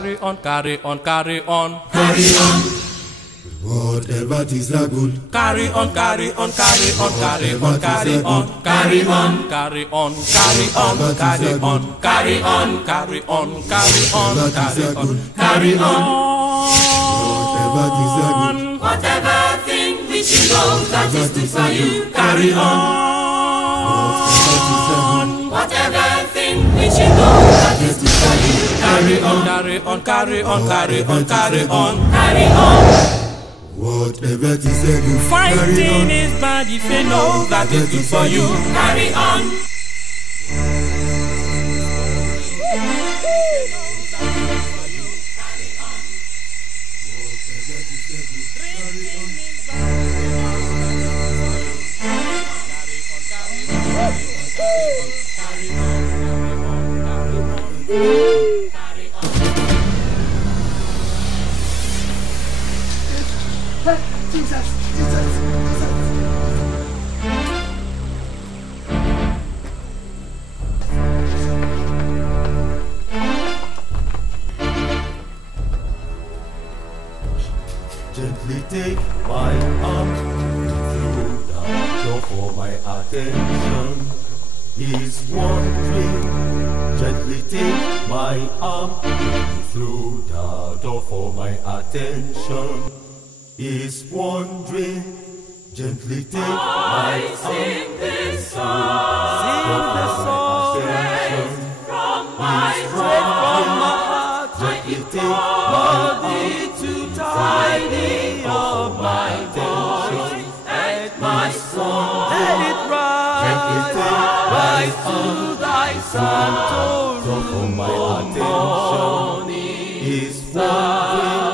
carry on, carry on, carry on, carry on. Whatever is a good. Carry on, carry on, carry on, carry on, carry on, carry on, carry on, carry on, carry on, carry on, carry on, carry on, carry on, carry on. Whatever thing which you know that is good for you, carry on. Whatever thing which you know that is good for you, carry on. Carry on, carry on, carry on, carry on, carry on. Whatever is good. Fighting is bad if you know that is good for you, carry on. Jesus. Gently take my arm through the door for my attention. He's wandering. Gently take my arm through the door for my attention. He's wandering. Gently take my arm. Sing this song. Straight from my heart. Gently take my tiding of my voice and my song. let it Rise to thy sound, for my attention. He's wandering.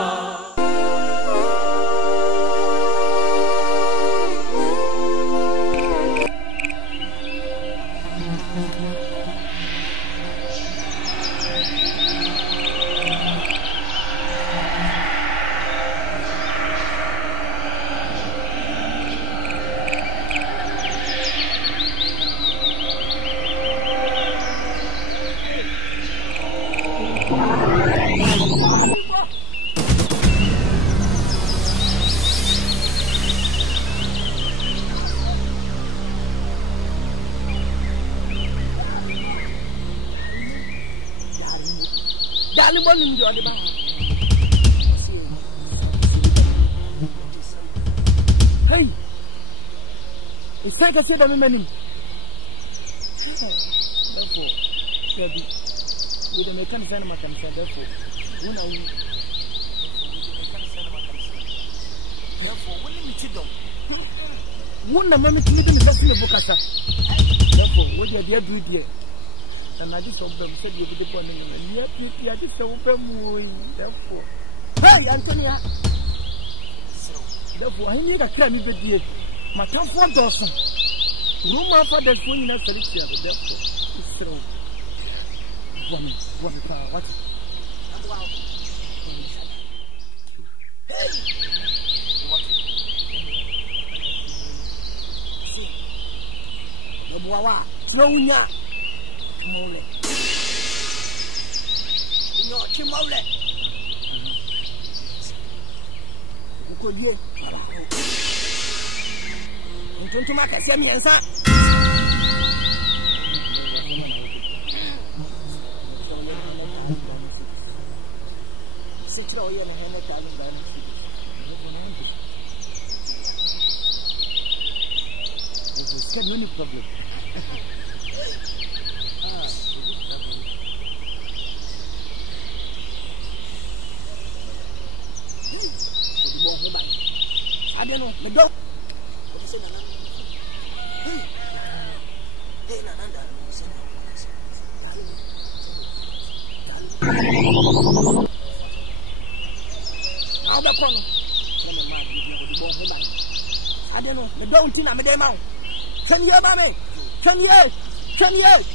Hey, it's like I said, I'm many. Therefore, with the mechanic and my concern, therefore, when I therefore, when you sit down, one the moment you didn't have a book at that. Therefore, what you have to do, and I just hope them said you would depend on him, and yet you are just open. Therefore, hey, Antonia. Therefore, I need a candy the dear. My tough one dozen. Room after the queen of Felicia, therefore, it's so. What? Hey! What? The Boa, Tronia. Mole. No, Chimole. Could you? Into my Cassami and son. Sit all in a hand of time. There's no problem. I don't know, me go. I don't know, me don't think I'm a damn out. 10 years, money. 10 years. 10 years.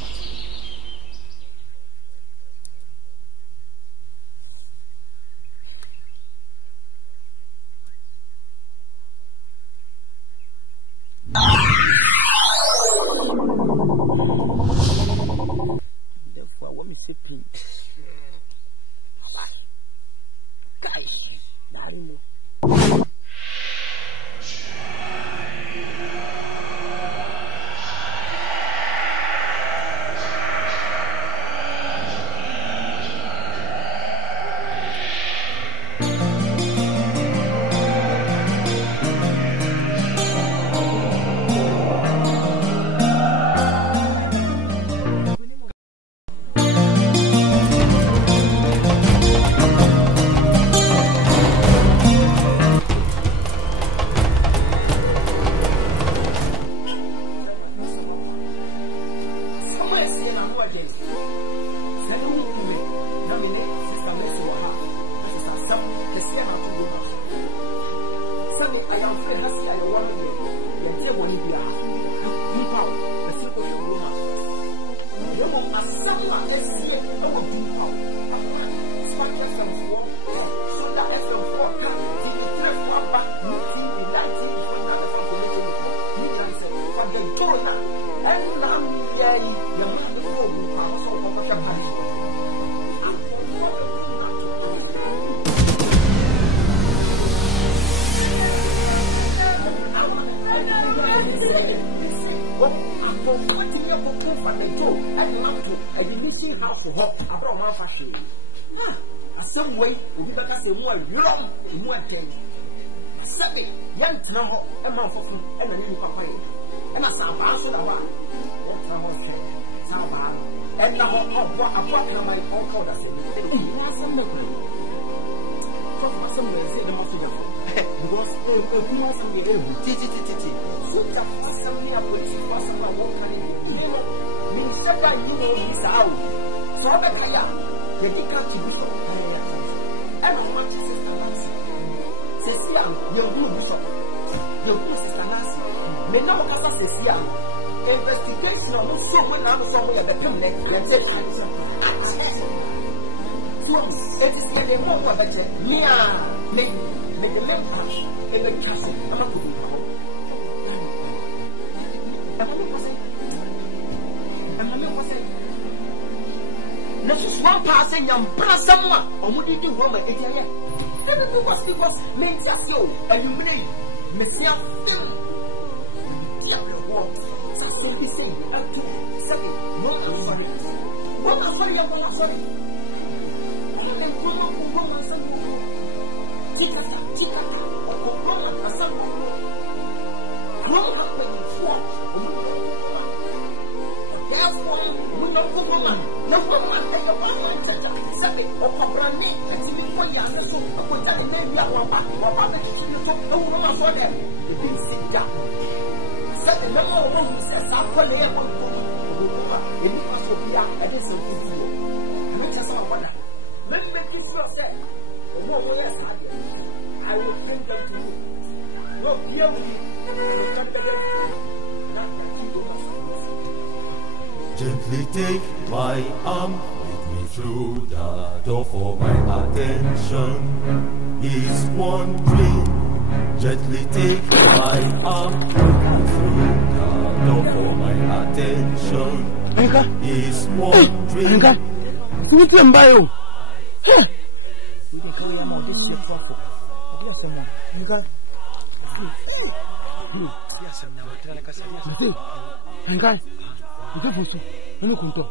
Therefore, I want me to pink. Some way, we be back as a more long, more ten. Sabi, young Tnaho, a month of and a new papa. And a sound answer about what Tnaho said. Sound and now of what I brought my own code as a somewhere say the most because who was in the room? Titi. So that something up with you was about what can you mean? Several years out. So the Kaya, the Dika to Bishop. Everyone to Sister Nancy. Cecilia, your good bishop. Your good Sister Nancy. May not have a Cecilia. Investigation on so when I'm somewhere at the permanent rented. It is a more of a near make the lamp in the castle. I'm not going to go. This is one passing young someone, or would you do home at Italia? Because makes us so, and you may Messiah. So he said, what I'm sorry. What I'm sorry, I'm sorry. I will bring them to you. Look here with you. Gently take my arm, lead me through the door for my attention. He's wandering. Gently take my arm, lead me through the door for my attention. He's wandering. You can buy you. We can call him out this year profit. Yes, someone. You got. Yes, I'm now. You go for you can talk.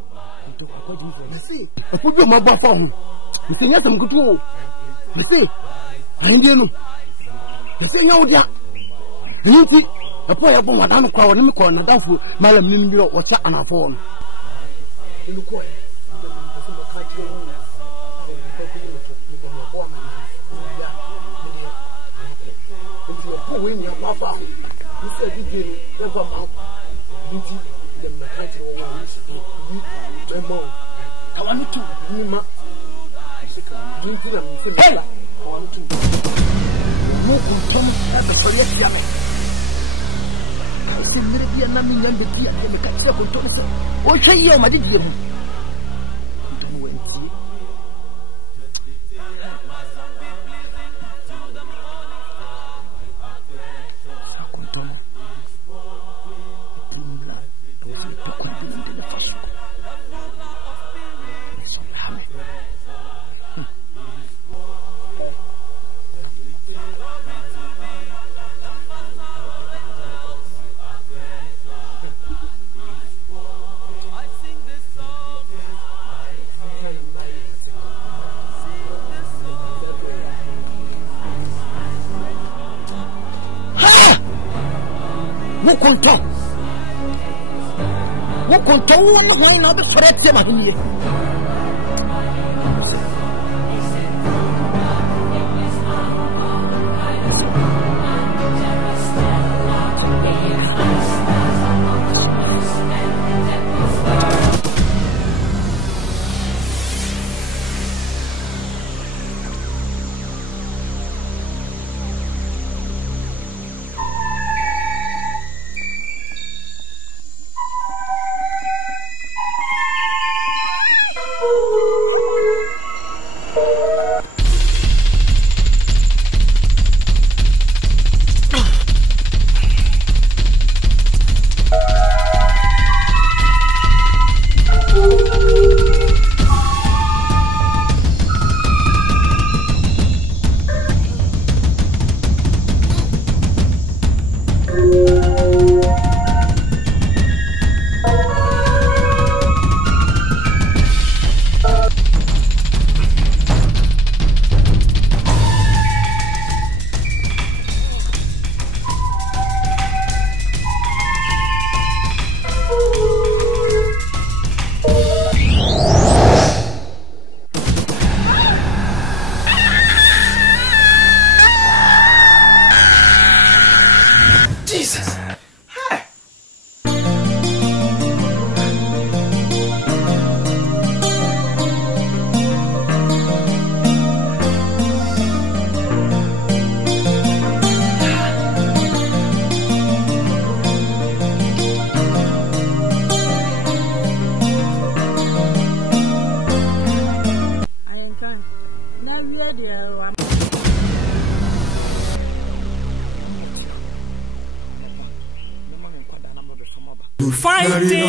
According to you see, I put your mobile phone. You think yes, I'm good to you see, I know. You say, no, dear. You see, a poor upon what I'm calling him, calling a doubtful Madam Nimbo, what's on our phone. You look quiet. When your papa, you said you did it, never mount. You see, the mechanical one I want to, Nima. Drinking them, say, I want to move on Tom at the project. I said, maybe I'm not in the tea and the catch up on Thomas. What say you, my dear? What control why not the threat here?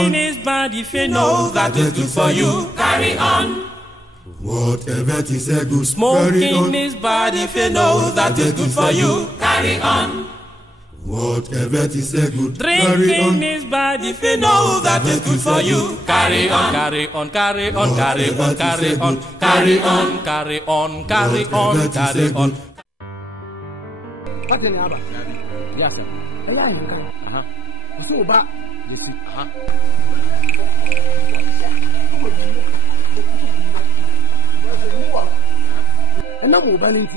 Smoking is bad if you know that it's good for you. Carry on. Whatever it is a good. Smoking is bad if you know that it's good for you. Carry on. Whatever it is a good. Drinking is bad if you know that it's good for you. Carry on, carry on, carry on, carry on, carry on, carry on, carry on, carry on, carry on. What's in the other? Yes, sir. So bad. Yes, and now, Banning,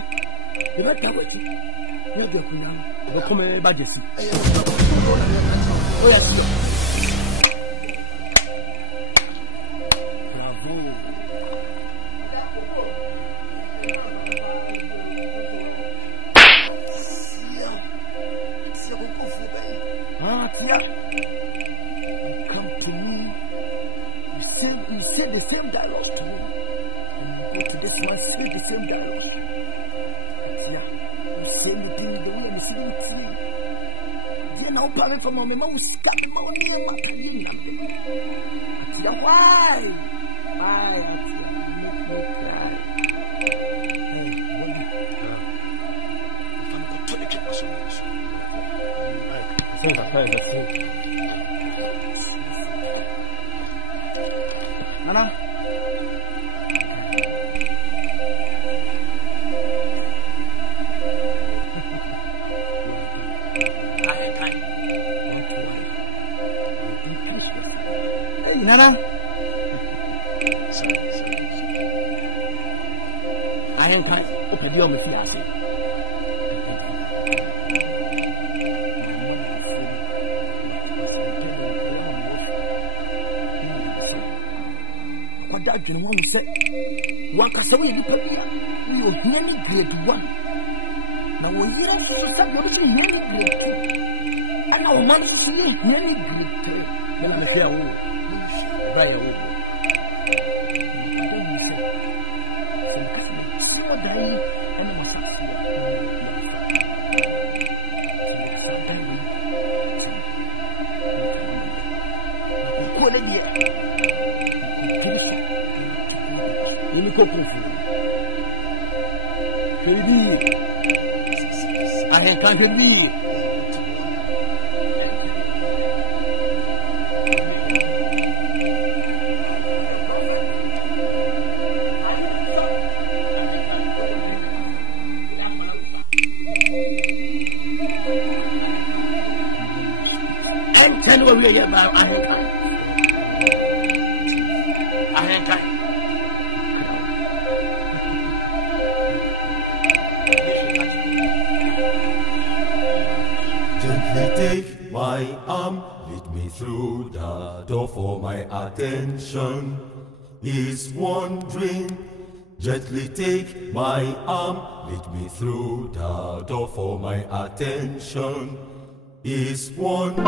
the red carpet. You're the Kuyan, the common Bajessi. Oh, yes, sir. Bravo. Come to me. You say the same dialogue to me. And you go to this man, say the same dialogue. You say you do the way and see you tree. Dear now, parent from my mama will scat the money and my pain. Why? Why? Make me cry. Nana. Hey, Nana. I ain't kind of open your mouth. That one said, Wakasawa, you put me, you nearly grade 1. Now, when you start watching nearly grade 2, and our months is nearly grade 3, then I'm here. Brian, baby, I can't get me. I'm telling you, we are about I can't. Take my arm, lead me through the door for my attention is wandering. Gently take my arm, lead me through the door for my attention is wandering.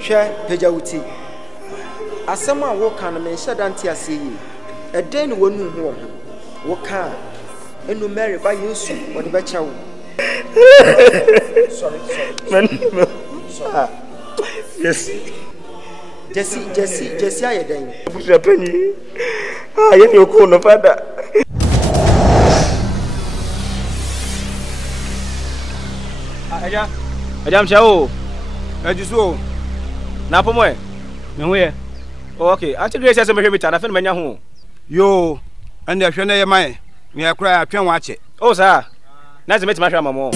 Share Pejauti. As someone walk on a man said, Auntie, I see you. A den won't walk on. And no marry by you soon, or the better. Sorry. Yes. Jesse, I then. Push a penny. I am your corner, father. Madam Chao, I just go. Napomoy, no way. Okay, I think there's a maybe I found my home. Yo, and the Shana Mai, me I cry, I can watch it. Oh, sir, nice to meet my mamma.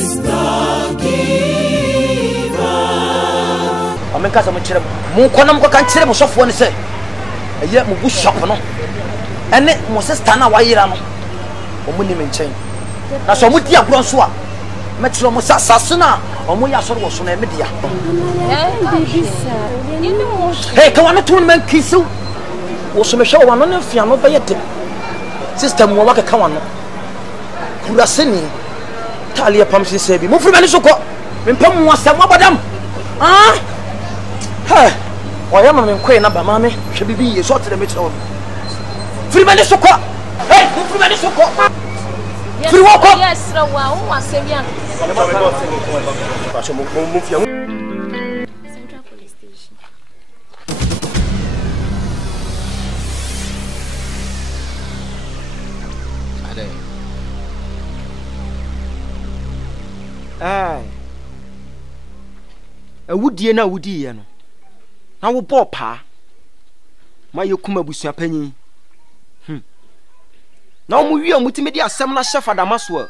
I make us a much more conum can tell us off one say. A year more bush shop, no? And it must stand away. Or money chain. That's what we are grown swap. Metro Mussasuna, or Moya was on a media. Hey, come on, 2 men kiss you. Was a show one on a piano by a tip. System will work a come on. kuraseni talia pam sebi mo frima ni soko me pam mo asam abadam ha oya ma me kwai na ba ma me hwe bibi ye so tere me kire frima ni soko mo frima ni soko free walk up yes rawa o asem ya Central Police Station. awudie na awudie no na wo bo pa ma ye kuma busua panyin na wo wi amutime di asem na chef adamaso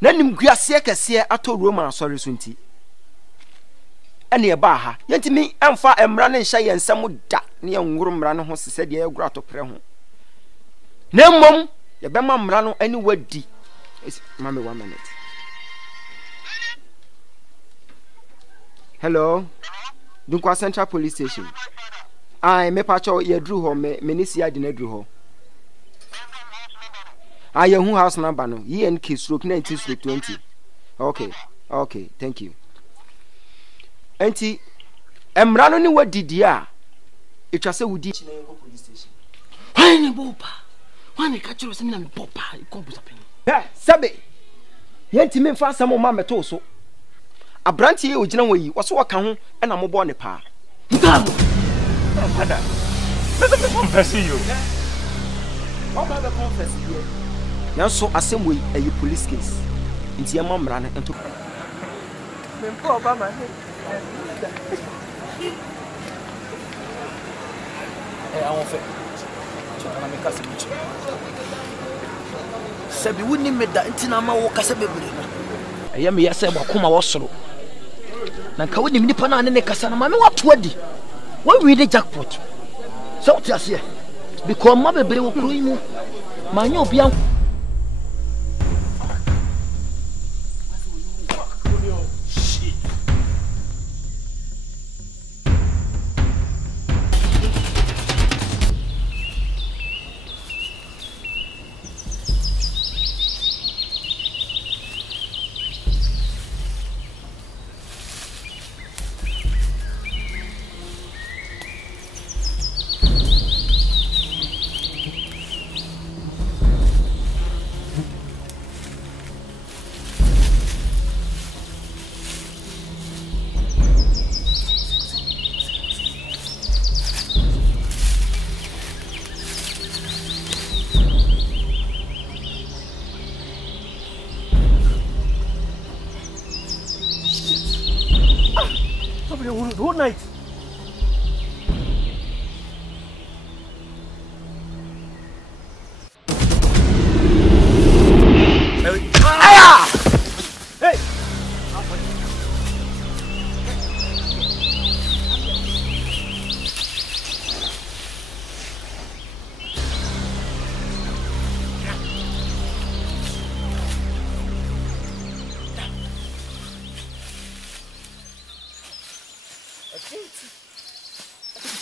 na nim guase kese ato roma asori so nti ene ba ha yentimi emfa emra ne hye yensem da ne yenwuru mra ne ho sese de ye gura to pre ho na mmom ye be ma mra no ani wadi mame 1 minute. Hello. Dunkwa Central Police Station. Me pacho ye dru ho me ni sia de na dru ho. Ye hu house number no. ENK/19/20. Okay, thank you. Enti emra no ni wadidi a etwa se wudi Chinenko Police Station. Why ne bopa? Why ne ka chiro se mi na me bopa ko busa pen. Sabe. Yenti me fa asam ma meto so. Abranti ye ogina wayi wo so waka ho na mo bo ne pa. Ndabo. Father. Let me confess you. What about the confess here? Now so asem we a police case. Nti ye mamra na ento. Me po ba ma he. I want fe. Chana me kase bichi. Sabi woni meda ntina ma wo kase bebre no. Eya me yase bwa kuma wo soro. Na nka woni nipa na ne kasa na ma me wato adi. Wo wi de jackpot. So what you say? Because ma bebre wo kuro yi mu. Ma nya obi an Good night. Hey!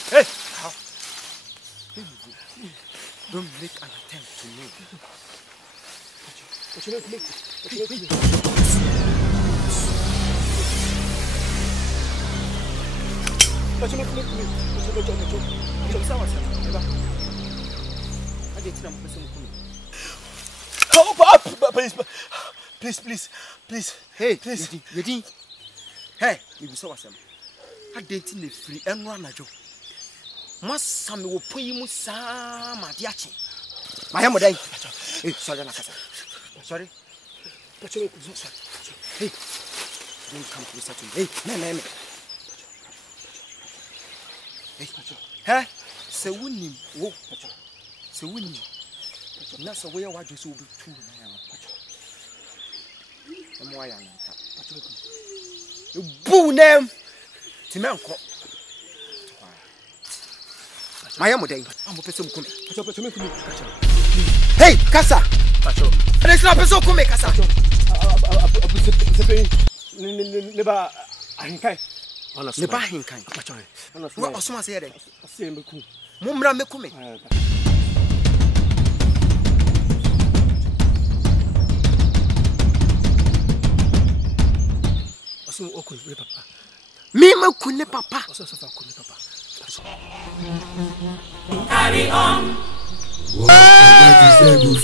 Hey! How? Don't make an attempt to move. What you make? Please. Hey, please. Yedi. Hey, you be so awesome. I date in the free and run a joke. Must will put you some at Yachi. My hammer day. Sorry, sorry. Hey, don't come closer to me. Hey, hey, so winning. Whoa, so winning. That's the way I want you to be true. And why I'm you boo them. Timanko. My am day. I'm a person come. Hey, Casa. There's no person come, Casa. Never. Honestly, never him kind. What was someone said? Mumra me come. papa. Me kune papa. Carry on.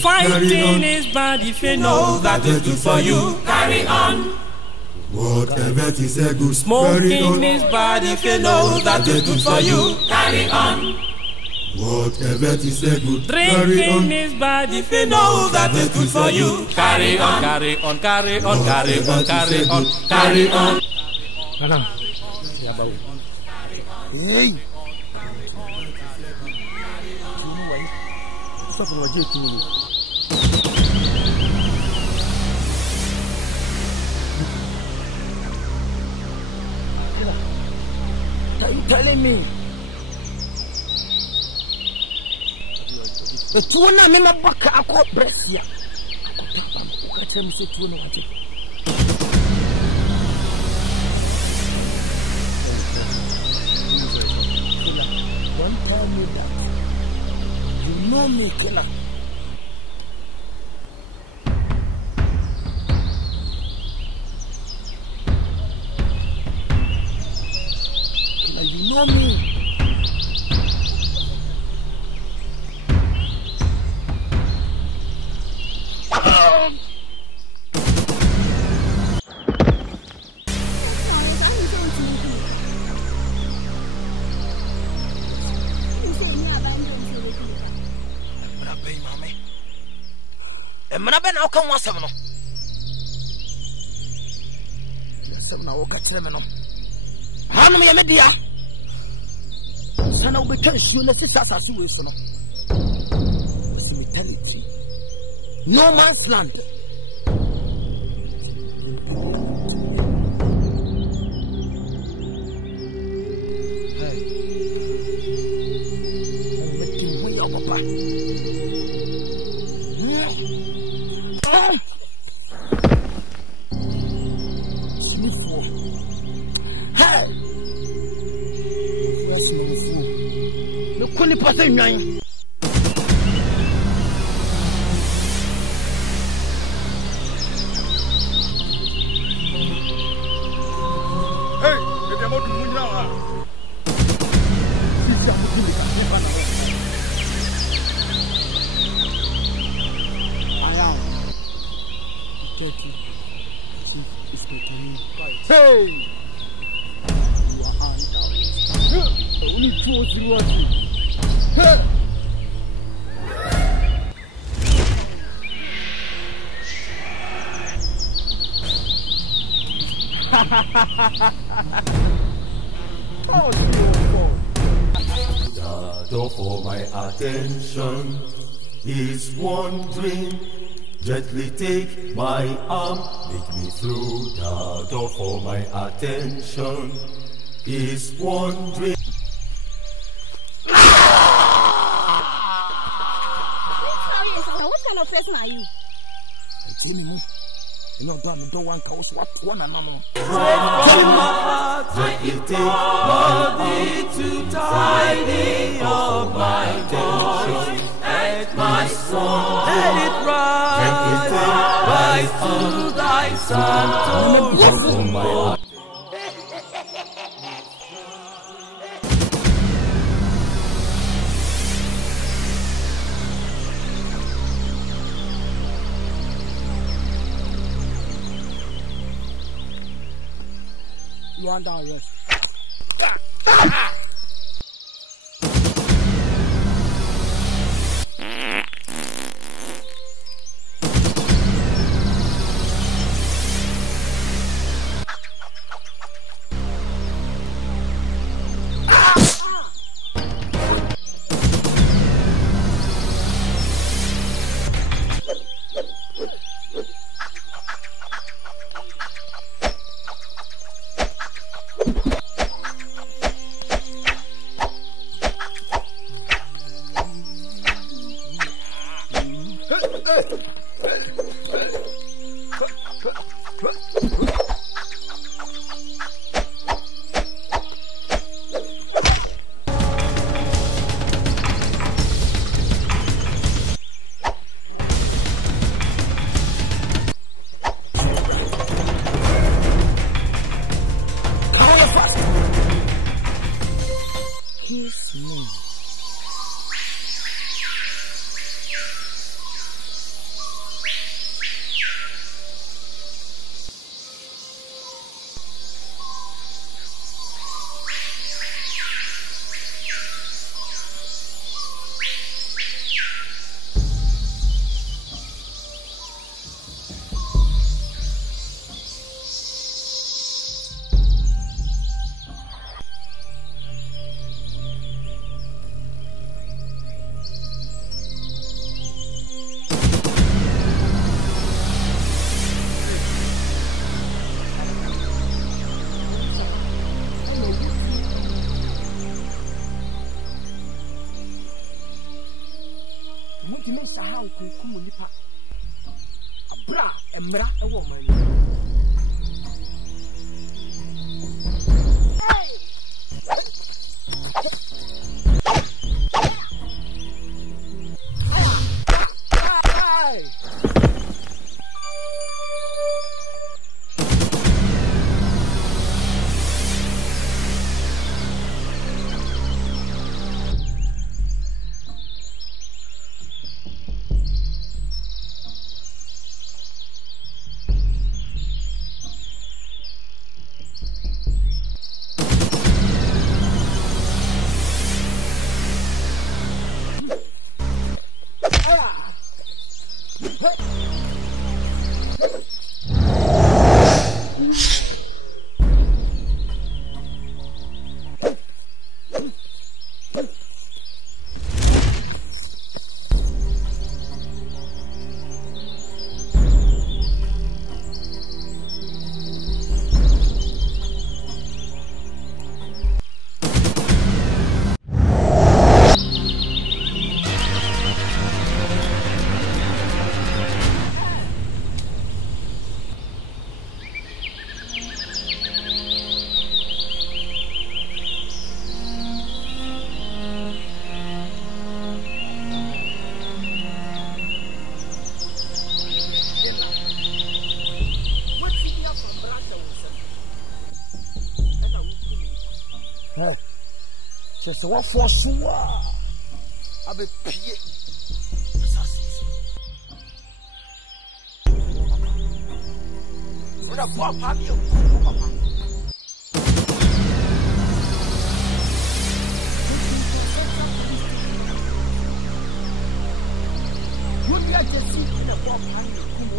Fighting is bad if you know that it's good for you. Carry on. Whatever is a good. Smoking is bad if you know that it's good for you. Carry on. Whatever is a good. Drinking is bad if you know that it's good for you. Carry on, carry on, carry on, carry on, carry on, carry on. Hey. Stop what you do. Are you telling me? The two na me na baka akọ bresia. Akọ tell me so two na what. Don't tell me that. You know me, killer. Killer, you know me. Emana be na okan wasem no. Yasem na woka kire me no. Hanum ye media. Sana obetwa nsuo na sisa asase we so no. Cemetery. No man's land. Hey. I'm making way up, papa. Hey! Yes, no fool. The Kuni Pata Nine. Hey, the demo to Munna. I am. Hey! You are on only two or three watching. Hey! Oh, Shadow for my attention is wandering. Gently take my arm, lead me through the door for my attention is wandering. What kind of person are you? You know, don't want to what one another. Gently take my body to tidy of my attention and my soul. Let it rise to thy soul. You want down, yes. bra emra ewo man So what for sure? I be pie. What a pop happy papa. Would you like to see the pop happy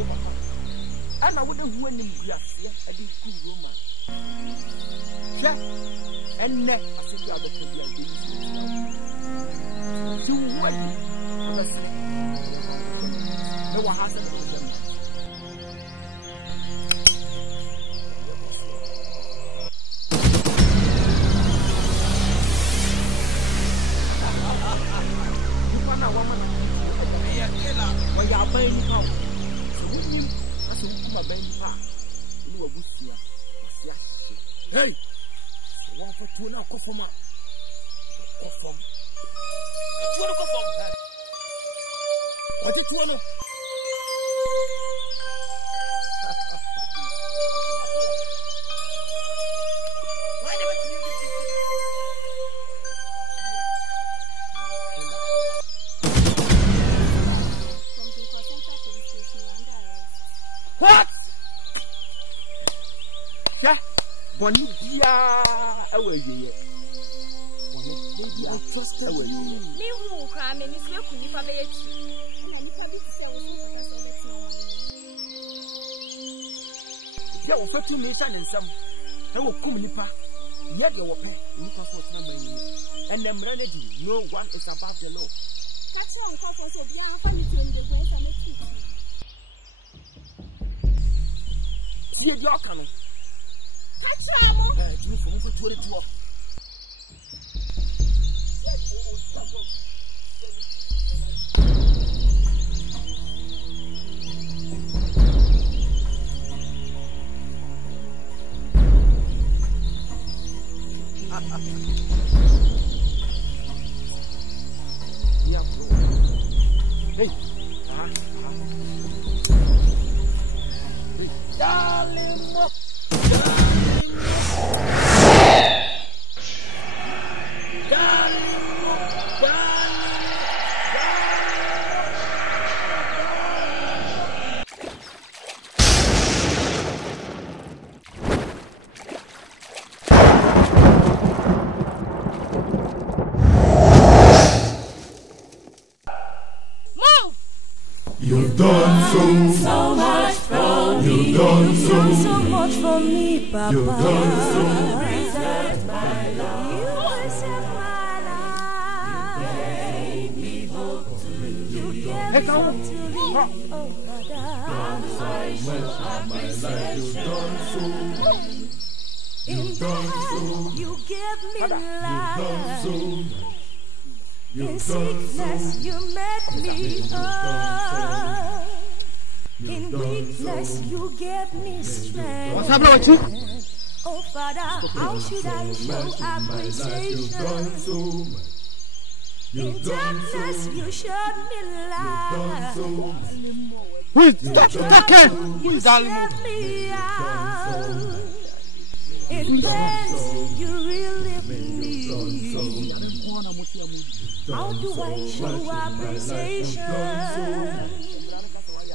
papa? And I wouldn't win in grass, yeah, I did good woman. Yeah, and next. The other people are doing to what? No one has them. Hey! One for two now, go for my. What did you want to? What? Yeah, Bonnie, yeah, away here. I trust you. Me who cry me is your kuni for me. You will fit to nation and some. I will come nipa. Yet you will pay. Nipa for time and them remedy. No one is above the law. That's one call for so yeah, find it in the house and it. See your canoe. Catch you. You from 22. Hey, darling, You've done so much for me. You've done so much for me, Papa. You've done so. You saved my life. You saved my life. You gave me hope to live. You gave me hope to live. You've done so. You gave me life. You've done so. In sickness, you made me whole. In weakness, you gave me strength. What's happening with you? Oh, Father, how should I show appreciation? In darkness, you showed me light. Wait, stop it! You set me out. In pains, you relieve me. How do I show appreciation?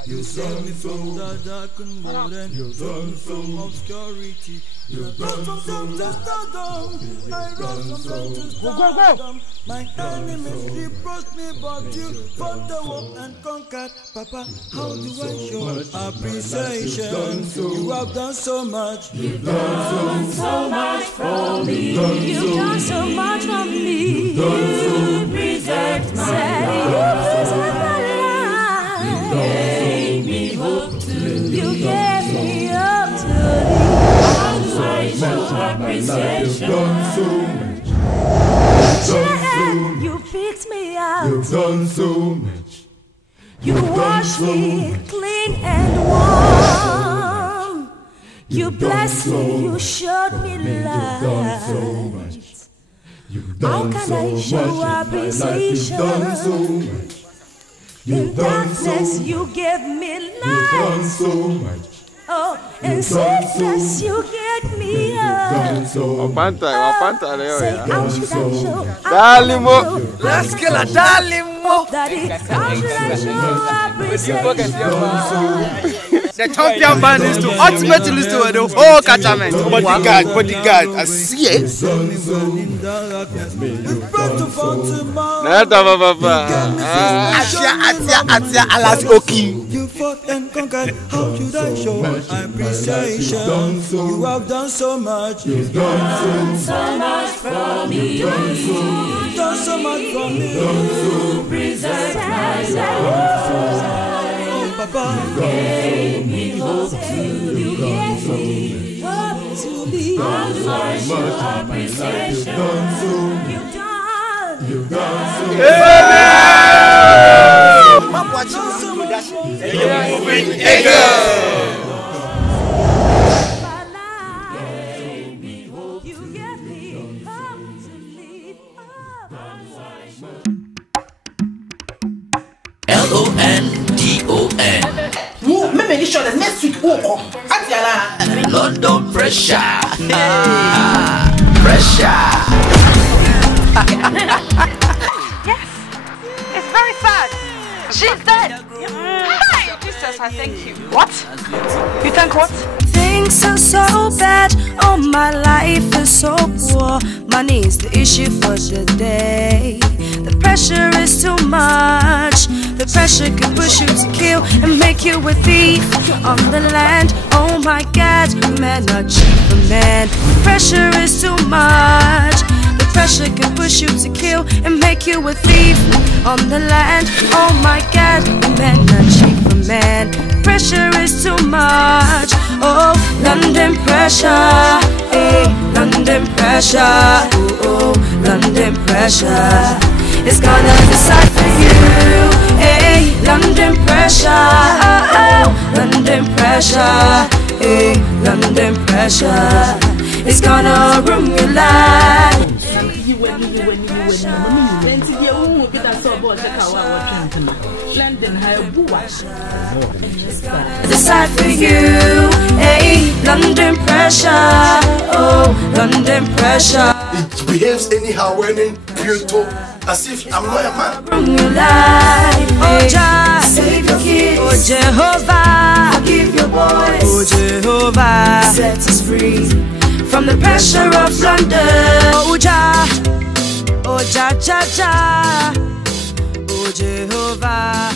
You saved me from the dark and world, and you done from obscurity. You done from stardom. I rose from to stardom. My enemies reproached me, but you fought the war and conquered. Papa, how do I show appreciation? You have done so much. You've done so much for me. You've done so much for me. You preserved my life. Gave me hope to live. You gave me hope to live. I show appreciation. You picked me out. You've done so much. You washed me clean and warm. You blessed me. You showed me light. How can I show appreciation? In darkness, you gave me light. Oh, in sickness, you gave me hope. Say, how should I show? Dalimo. Let's kill a Dalimo. Daddy, how should I show appreciation? The champion band is to ultimately listen to the whole catchment. Bodyguard, I see it. Atia, alas, okay. You fought and conquered. How should I show appreciation? You have done so much. You've done so much for me. You've done so much for me. You preserved my life. Papa, you gave me hope to live. You gave me hope to live. How do I show appreciation? You've done so much. LONDON. Maybe sure the next week London pressure. Pressure. Yes, it's very sad. She's dead. Hi, Jesus, I thank you. What? You think what? Things are so bad. Oh, my life is so poor. Money is the issue for the day. The pressure is too much. The pressure can push you to kill and make you a thief on the land. Oh my God, men are cheap for men. The pressure is too much. The pressure can push you to kill and make you a thief on the land. Oh my God, men are cheap for men. The pressure is too much. Oh, London pressure. Hey, London pressure. Oh, London pressure. It's gonna decide for you. Hey, London pressure. Oh, London pressure. Hey, London pressure. It's gonna ruin your life. Decide for you. Hey, London pressure. Oh, London pressure. It behaves anyhow when in Kyoto. As if I'm not a man. From your life, oh Jah, save your kids. Oh Jehovah, forgive your boys. Oh Jehovah, set us free from the pressure of London. Oh Jah, oh Jah, Jah, Jah. Oh Jehovah.